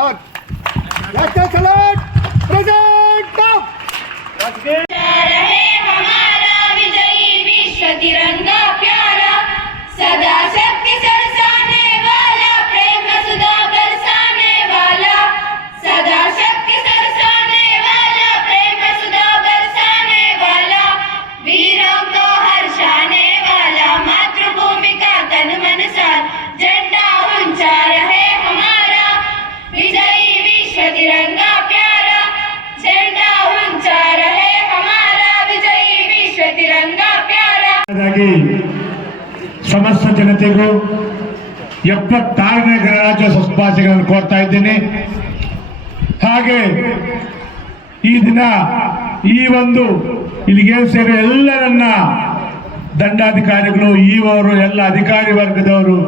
सलाद last सलाद present हमारा विजयी विश्व तिरंगा प्यारा सदा शक्ति सरसाने वाला प्रेम सुधा बरसाने वाला सदा शक्ति सरसाने वाला प्रेम सुधा बरसाने वाला वीरों को हर्षाने वाला मातृभूमि का तन मन साथ झंडा ऊंचा रहे हमारा विजयी विश्व तिरंगा प्यारा झंडा ऊंचा रहे हमारा विजयी विश्व तिरंगा प्यारा। ಸಮಸ್ತ ಜನತೆಗೂ 76ನೇ ಗಣರಾಜ್ಯೋತ್ಸವ ಶುಭಾಶಯಗಳನ್ನು ಕೋರ್ತಾ ಇದ್ದೇನೆ. ಹಾಗೆ ಈ ದಿನ ಈ ಒಂದು ಇಲ್ಲಿಗೆ ಸೇರಿ ಎಲ್ಲ ನನ್ನ ದಂಡಾಧಿಕಾರಿಗಳು ಈವರು ಎಲ್ಲ ಅಧಿಕಾರಿ ವರ್ಗದವರು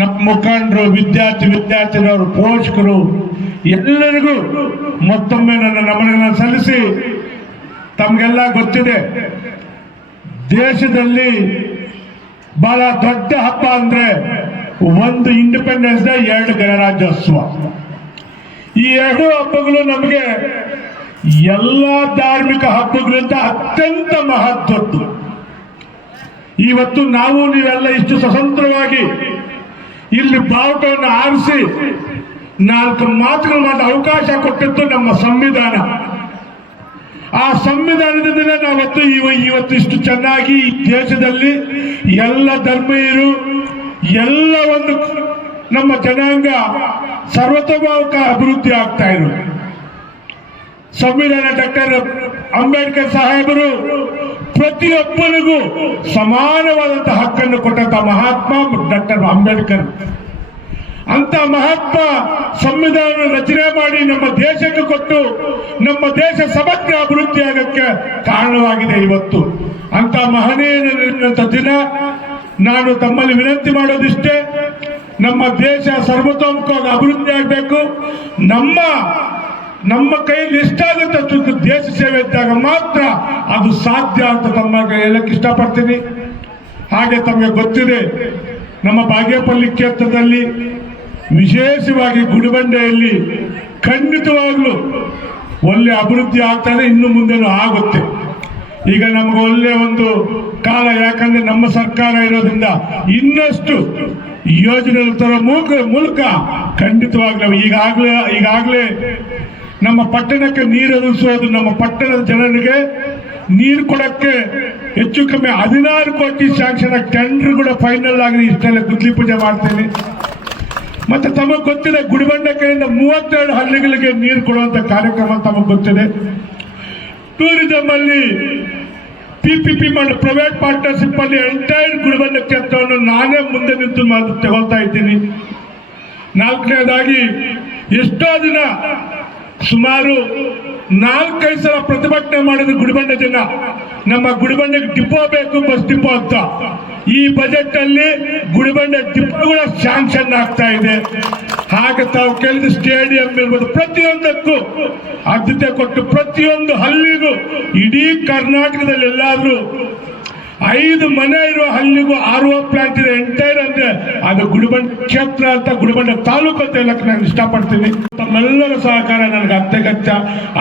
ನಮ್ಮ ಮುಖಂಡರು ವಿದ್ಯಾರ್ಥಿನಿಯರು ಪೋಷಕರು ಎಲ್ಲರಿಗೂ ಮತ್ತೊಮ್ಮೆ ನನ್ನ ನಮನಗಳನ್ನು ಸಲ್ಲಿಸಿ ತಮಗೆಲ್ಲ ಗೊತ್ತಿದೆ ದೇಶದಲ್ಲಿ ಬಹಳ ದೊಡ್ಡ ಹಬ್ಬ ಅಂದ್ರೆ ಒಂದು ಇಂಡಿಪೆಂಡೆನ್ಸ್ ಡೇ, 2 ಗಣರಾಜ್ಯೋತ್ಸವ. ಈ 2 ಹಬ್ಬಗಳು ನಮಗೆ ಎಲ್ಲ ಧಾರ್ಮಿಕ ಹಬ್ಬಗಳಿಂದ ಅತ್ಯಂತ ಮಹತ್ವದ್ದು. ಇವತ್ತು ನಾವು ನೀವೆಲ್ಲ ಇಷ್ಟು ಸ್ವತಂತ್ರವಾಗಿ ಇಲ್ಲಿ ಬಾವುಟವನ್ನು ಆರಿಸಿ 4 ಮಾತುಗಳು ಮಾಡಲು ಅವಕಾಶ ಕೊಟ್ಟಿದ್ದು ನಮ್ಮ ಸಂವಿಧಾನ. ಆ ಸಂವಿಧಾನದಿಂದ ನಾವತ್ತು ಇವತ್ತು ಇಷ್ಟು ಚೆನ್ನಾಗಿ ಈ ದೇಶದಲ್ಲಿ ಎಲ್ಲ ಧರ್ಮೀಯರು ಎಲ್ಲ ಒಂದು ನಮ್ಮ ಜನಾಂಗ ಸರ್ವತೋಮುಖ ಅಭಿವೃದ್ಧಿ ಆಗ್ತಾ ಇರೋದು. ಸಂವಿಧಾನ ಡಾಕ್ಟರ್ ಅಂಬೇಡ್ಕರ್ ಸಾಹೇಬರು ಪ್ರತಿಯೊಬ್ಬರಿಗೂ ಸಮಾನವಾದಂತಹ ಹಕ್ಕನ್ನು ಕೊಟ್ಟಂತ ಮಹಾತ್ಮ ಡಾಕ್ಟರ್ ಅಂಬೇಡ್ಕರ್. ಅಂತ ಮಹಾತ್ಮ ಸಂವಿಧಾನ ರಚನೆ ಮಾಡಿ ನಮ್ಮ ದೇಶಕ್ಕೆ ಕೊಟ್ಟು ನಮ್ಮ ದೇಶ ಸಮಗ್ರ ಅಭಿವೃದ್ಧಿ ಆಗಕ್ಕೆ ಕಾರಣವಾಗಿದೆ ಇವತ್ತು. ಅಂತ ಮಹನೀಯನಂತ ದಿನ ನಾನು ತಮ್ಮಲ್ಲಿ ವಿನಂತಿ ಮಾಡೋದಿಷ್ಟೇ, ನಮ್ಮ ದೇಶ ಸರ್ವತೋಮುಖವಾಗಿ ಅಭಿವೃದ್ಧಿ ಆಗಬೇಕು. ನಮ್ಮ ಕೈಯಲ್ಲಿ ಎಷ್ಟಾಗುತ್ತೆ ದೇಶ ಸೇವೆ ಇದ್ದಾಗ ಮಾತ್ರ ಅದು ಸಾಧ್ಯ ಅಂತ ತಮಗೆ ಹೇಳಕ್ಕೆ ಇಷ್ಟಪಡ್ತೀನಿ. ಹಾಗೆ ತಮಗೆ ಗೊತ್ತಿದೆ, ನಮ್ಮ ಬಾಗೇಪಲ್ಲಿ ಕ್ಷೇತ್ರದಲ್ಲಿ ವಿಶೇಷವಾಗಿ ಗುಡಿಬಂಡೆಯಲ್ಲಿ ಖಂಡಿತವಾಗ್ಲೂ ಒಳ್ಳೆ ಅಭಿವೃದ್ಧಿ ಆಗ್ತದೆ, ಇನ್ನು ಮುಂದೆನೂ ಆಗುತ್ತೆ. ಈಗ ನಮ್ಗೆ ಒಳ್ಳೆ ಒಂದು ಕಾಲ, ಯಾಕಂದ್ರೆ ನಮ್ಮ ಸರ್ಕಾರ ಇರೋದ್ರಿಂದ ಇನ್ನಷ್ಟು ಯೋಜನೆಗಳು ತರೋ ಮೂಲಕ ಖಂಡಿತವಾಗ್ಲೂ ಈಗಾಗಲೇ ನಮ್ಮ ಪಟ್ಟಣಕ್ಕೆ ನೀರು ಒದಗಿಸೋದು, ನಮ್ಮ ಪಟ್ಟಣದ ಜನರಿಗೆ ನೀರು ಕೊಡಕ್ಕೆ ಹೆಚ್ಚು ಕಮ್ಮಿ 16 ಕೋಟಿ ಸ್ಯಾಂಕ್ಷನ್ ಟೆಂಡರ್ ಕೂಡ ಫೈನಲ್ ಆಗಿ ಇಷ್ಟೆಲ್ಲ ಗುದ್ಲಿ ಪೂಜೆ ಮಾಡ್ತೇನೆ. ಮತ್ತೆ ತಮಗೆ ಗೊತ್ತಿದೆ, ಗುಡಿಬಂಡೆಕೆರೆಯಿಂದ 32 ಹಳ್ಳಿಗಳಿಗೆ ನೀರು ಕೊಡುವಂತ ಕಾರ್ಯಕ್ರಮ ತಮಗೆ ಗೊತ್ತಿದೆ. ಟೂರಿಸಂ ಅಲ್ಲಿ PPP ಮಾಡಿ ಪ್ರೈವೇಟ್ ಪಾರ್ಟ್ನರ್ಶಿಪ್ ಅಲ್ಲಿ ಎಂಟೈರ್ ಗುಡಿಬಂಡೆ ಕ್ಷೇತ್ರವನ್ನು ನಾನೇ ಮುಂದೆ ನಿಂತು ತಗೊಳ್ತಾ ಇದ್ದೀನಿ. 4ನೇದಾಗಿ ಎಷ್ಟೋ ದಿನ ಸುಮಾರು 4-5 ಸಲ ಪ್ರತಿಭಟನೆ ಮಾಡಿದ್ರು ಗುಡಿಬಂಡೆ ಜನ, ನಮ್ಮ ಗುಡಿಬಂಡೆಗೆ ಡಿಪೋ ಬೇಕು, ಬಸ್ ಡಿಪೋ ಅಂತ. ಈ ಬಜೆಟ್ ಅಲ್ಲಿ ಗುಡಿಬಂಡೆ ಡಿಪೋಗಳ ಸ್ಯಾಂಕ್ಷನ್ ಆಗ್ತಾ ಇದೆ. ಹಾಗೆ ತಾವು ಕೇಳಿದ ಸ್ಟೇಡಿಯಂ ಇರ್ಬೋದು, ಪ್ರತಿಯೊಂದಕ್ಕೂ ಆದ್ಯತೆ ಕೊಟ್ಟು ಪ್ರತಿಯೊಂದು ಹಳ್ಳಿಗೂ ಇಡೀ ಕರ್ನಾಟಕದಲ್ಲಿ ಎಲ್ಲಾದ್ರೂ 5 ಮನೆ ಇರುವ ಹಳ್ಳಿಗೂ RO ಪ್ಲಾಂಟ್ ಇದೆ ಎಂಟೈರ್ ಅಂದ್ರೆ ಅದು ಗುಡಿಬಂಡೆ ಕ್ಷೇತ್ರ ಅಂತ, ಗುಡಿಬಂಡೆ ತಾಲೂಕು ಅಂತ ಹೇಳಕ್ಕೆ ನಾನು ಇಷ್ಟಪಡ್ತೀನಿ. ತಮ್ಮೆಲ್ಲರ ಸಹಕಾರ ನನಗೆ ಅತ್ಯಗತ್ಯ,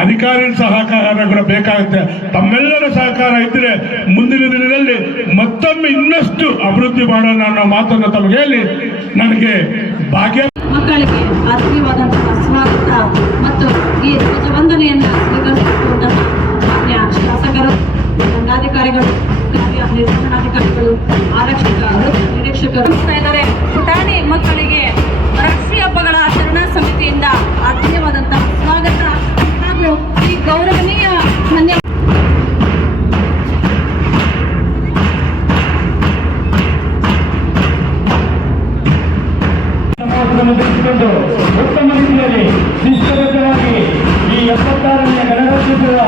ಅಧಿಕಾರಿಗಳ ಸಹಕಾರ ಕೂಡ ಬೇಕಾಗುತ್ತೆ. ತಮ್ಮೆಲ್ಲರ ಸಹಕಾರ ಇದ್ರೆ ಮುಂದಿನ ದಿನದಲ್ಲಿ ಮತ್ತೊಮ್ಮೆ ಇನ್ನಷ್ಟು ಅಭಿವೃದ್ಧಿ ಮಾಡೋಣ ಅನ್ನೋ ಮಾತನ್ನು ತಮಗೆ ಹೇಳಿ ನನಗೆ ಭಾಗ್ಯ. ಮಕ್ಕಳಿಗೆ ಆತ್ಮೀಯವಾದಂತಹ ಸ್ವಾಗತ ಮತ್ತು ಈ ಧ್ವಜವಂದನೆಯನ್ನ ಸ್ವೀಕರಿಸಿಕೊಂಡಂತಹ ಮಾನ್ಯ ಶಾಸಕರು, ದಂಡಾಧಿಕಾರಿಗಳು, ನಿರ್ವಹಣಾಧಿಕಾರಿಗಳು, ಆರಕ್ಷಕರು, ನಿರೀಕ್ಷಕರು ಇದ್ದಾರೆ. ಪುಟಾಣಿ ಮಕ್ಕಳಿಗೆ ರಾಷ್ಟ್ರೀಯ ಹಬ್ಬಗಳ ಆಚರಣಾ ಸಮಿತಿಯಿಂದ ಆತ್ಮೀಯವಾದಂತಹ ಸ್ವಾಗತ ಹಾಗೂ ಈ ಗೌರವನೀಯ ಮಾನ್ಯ ಉತ್ತಮ ರೀತಿಯಲ್ಲಿ ಶಿಸ್ತಬದ್ಧವಾಗಿ ಈ 76ನೇ ಗಣರಾಜ್ಯೋತ್ಸವ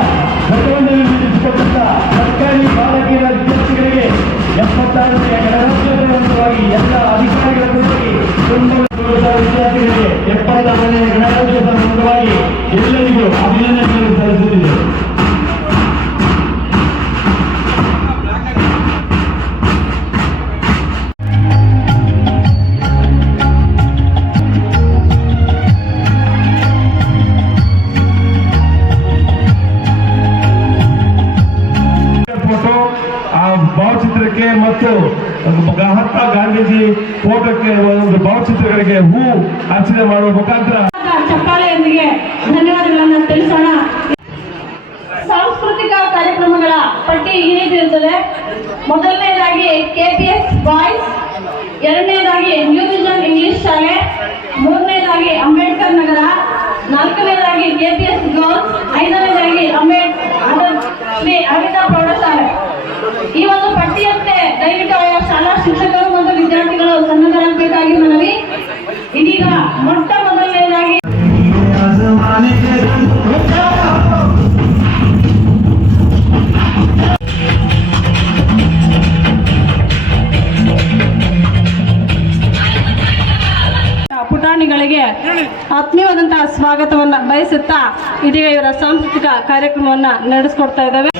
ಧ್ವಜವನ್ನು ನಿರ್ಮಿಸಿಕೊಟ್ಟಂತ ಸರ್ಕಾರಿ ಬಾಲಕಿಯರ ವಿದ್ಯಾರ್ಥಿಗಳಿಗೆ 76ನೇ ಗಣರಾಜ್ಯೋತ್ಸವ ಅಂಗವಾಗಿ ಎಲ್ಲ ಅಧಿಕಾರಿಗಳ ಪರವಾಗಿ ವಿದ್ಯಾರ್ಥಿಗಳಿಗೆ 76ನೇ ಗಣರಾಜ್ಯೋತ್ಸವ ಅಂಗವಾಗಿ ಎಲ್ಲರಿಗೂ ಅಭಿನಂದನೆಗಳನ್ನು ಸಲ್ಲಿಸುತ್ತಿದೆ. ಮತ್ತು ಮಹಾತ್ಮ ಗಾಂಧೀಜಿ ಫೋಟೋಕ್ಕೆ ಒಂದು ಭಾವಚಿತ್ರಗಳಿಗೆ ಹೂ ಅರ್ಚನೆ ಮಾಡುವ ಮುಖಾಂತರ ಚಪ್ಪಾಳೆಯೊಂದಿಗೆ ಧನ್ಯವಾದಗಳನ್ನು ತಿಳಿಸೋಣ. ಸಾಂಸ್ಕೃತಿಕ ಕಾರ್ಯಕ್ರಮಗಳ ಪಟ್ಟಿ ಈ ರೀತಿ ಇರುತ್ತದೆ. ಮೊದಲನೇದಾಗಿ KPS ಬಾಯ್ಸ್, ಎರಡನೇದಾಗಿ ನ್ಯೂ ವಿಷನ್ ಇಂಗ್ಲಿಷ್ ಶಾಲೆ, ಮೂರನೇದಾಗಿ ಅಂಬೇಡ್ಕರ್ ನಗರ, ನಾಲ್ಕನೇದಾಗಿ KPS ಗರ್ಲ್ಸ್, ಐದನೇದಾಗಿ ಶ್ರೀ ಅಮಿತಾ ಪ್ರೌಢಶಾಲೆ. ಈ ಒಂದು ಪಟ್ಟಿಯಂತೆ ದಯವಿಟ್ಟು ಆಯಾ ಶಾಲಾ ಶಿಕ್ಷಕರು ಮತ್ತು ವಿದ್ಯಾರ್ಥಿಗಳು ಸನ್ನದ್ಧರಾಗಬೇಕಾಗಿ ಮನವಿ. ಇದೀಗ ಮೊಟ್ಟ ಮೊದಲನೇದಾಗಿ ಪುಟಾಣಿಗಳಿಗೆ ಆತ್ಮೀಯವಾದಂತಹ ಸ್ವಾಗತವನ್ನ ಬಯಸುತ್ತಾ ಇದೀಗ ಇವರ ಸಾಂಸ್ಕೃತಿಕ ಕಾರ್ಯಕ್ರಮವನ್ನ ನಡೆಸಿಕೊಡ್ತಾ ಇದ್ದೇವೆ.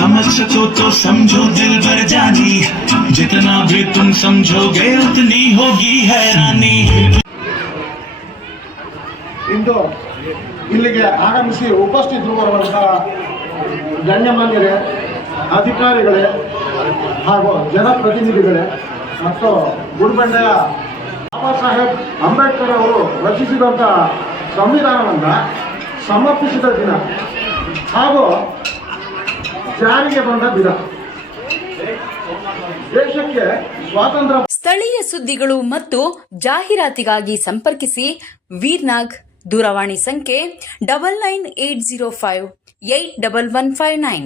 समझ सको तो समझो दिल भर जानी, जितना भी तुम समझोगे उतनी होगी हैरानी. ಇಂದು ಇಲ್ಲಿಗೆ ಆಗಮಿಸಿ ಉಪಸ್ಥಿತರಿರುವಂತಹ ಗಣ್ಯಮಾನ್ಯರೇ, ಅಧಿಕಾರಿಗಳೇ ಹಾಗೂ ಜನಪ್ರತಿನಿಧಿಗಳೇ ಮತ್ತು ಗುಡಿಬಂಡೆಯ ಬಾಬಾ ಸಾಹೇಬ್ ಅಂಬೇಡ್ಕರ್ ಅವರು ರಚಿಸಿದಂತಹ ಸಂವಿಧಾನವನ್ನು ಸಮರ್ಪಿಸಿದ ದಿನ ಹಾಗೂ ಜಾರಿಗೆ ಬಂದ ದಿನ, ದೇಶಕ್ಕೆ ಸ್ವಾತಂತ್ರ್ಯ. ಸ್ಥಳೀಯ ಸುದ್ದಿಗಳು ಮತ್ತು ಜಾಹೀರಾತಿಗಾಗಿ ಸಂಪರ್ಕಿಸಿ ವೀರ್ನಾಗ್. ದೂರವಾಣಿ ಸಂಖ್ಯೆ 9980581159.